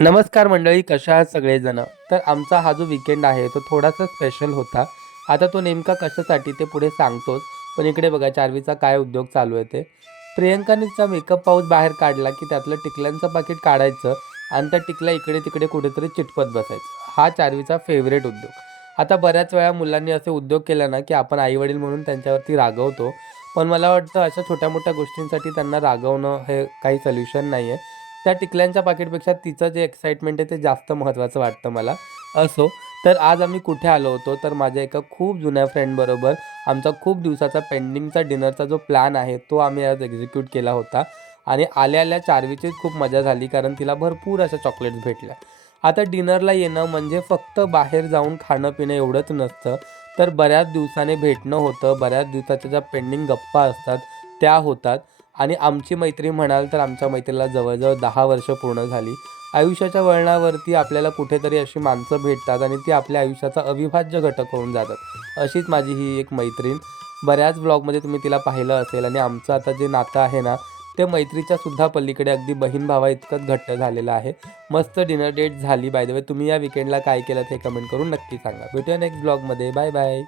नमस्कार मंडळी, कशा आहात सगळेजण? तर आमचा हा जो वीकेंड आहे तो थोडासा स्पेशल होता. आता तो नेमका कशासाठी ते पुढे सांगतोच. पण इकडे बघा चार्वीचा काय उद्योग चालू आहे ते. प्रियंकाने तिचा मेकअप पाऊच बाहेर काढला की त्यातलं टिकल्यांचं पाकीट काढायचं आणि त्या टिकल्या इकडे-तिकडे कुठेतरी चिटकवत बसायचं. हा चार्वीचा फेव्हरेट उद्योग. आता बऱ्याच वेळा मुलांनी असे उद्योग केले ना, की आपण आई-वडील म्हणून त्यांच्यावरती रागवतो. पण मला वाटतं अशा छोट्या-मोठ्या गोष्टींसाठी त्यांना रागवणं हे काही सोल्युशन नाही आहे. त्या टिकल्यांच्या पाकीटपेक्षा तिचं जे एक्साइटमेंट आहे ते जास्त महत्त्वाचं वाटतं मला. असो, तर आज आम्ही कुठे आलो होतो, तर माझ्या एका खूप जुन्या फ्रेंडबरोबर आमचा खूप दिवसाचा पेंडिंगचा डिनरचा जो प्लॅन आहे, तो आम्ही आज एक्झिक्यूट केला होता. आणि आल्या-आल्या चार्वीचीच खूप मजा झाली, कारण तिला भरपूर अशा चॉकलेट्स भेटल्या. आता डिनरला येणं म्हणजे फक्त बाहेर जाऊन खाणं-पिणं एवढंच नसतं, तर बऱ्याच दिवसाने भेटणं होतं, बऱ्याच दिवसाच्या ज्या पेंडिंग गप्पा असतात, त्या होतात. आणि आमची मैत्री म्हणाल तर आमच्या मैत्रीला जवळ-जवळ 10 वर्ष पूर्ण झाली. आयुष्याच्या वळणावरती आपल्याला कुठेतरी अशी माणसं भेटतात आणि ती आपल्या आयुष्याचा अविभाज्य घटक होऊन जातात. अशीच माझी ही एक मैत्रीण. बऱ्याच व्लॉगमध्ये तुम्ही तिला पाहिलं असेल आणि आमचं आता जे नातं आहे ना, ते मैत्रीच्या सुद्धा पलीकडे अगदी बहीण-भावा इतकंच घट्ट झालेलं आहे. मस्त डिनर डेट झाली. बाय द वे तुम्ही या वीकेंडला काय केलंत हे कमेंट करून नक्की सांगा. भेटूया नेक्स्ट व्लॉगमध्ये. Bye bye.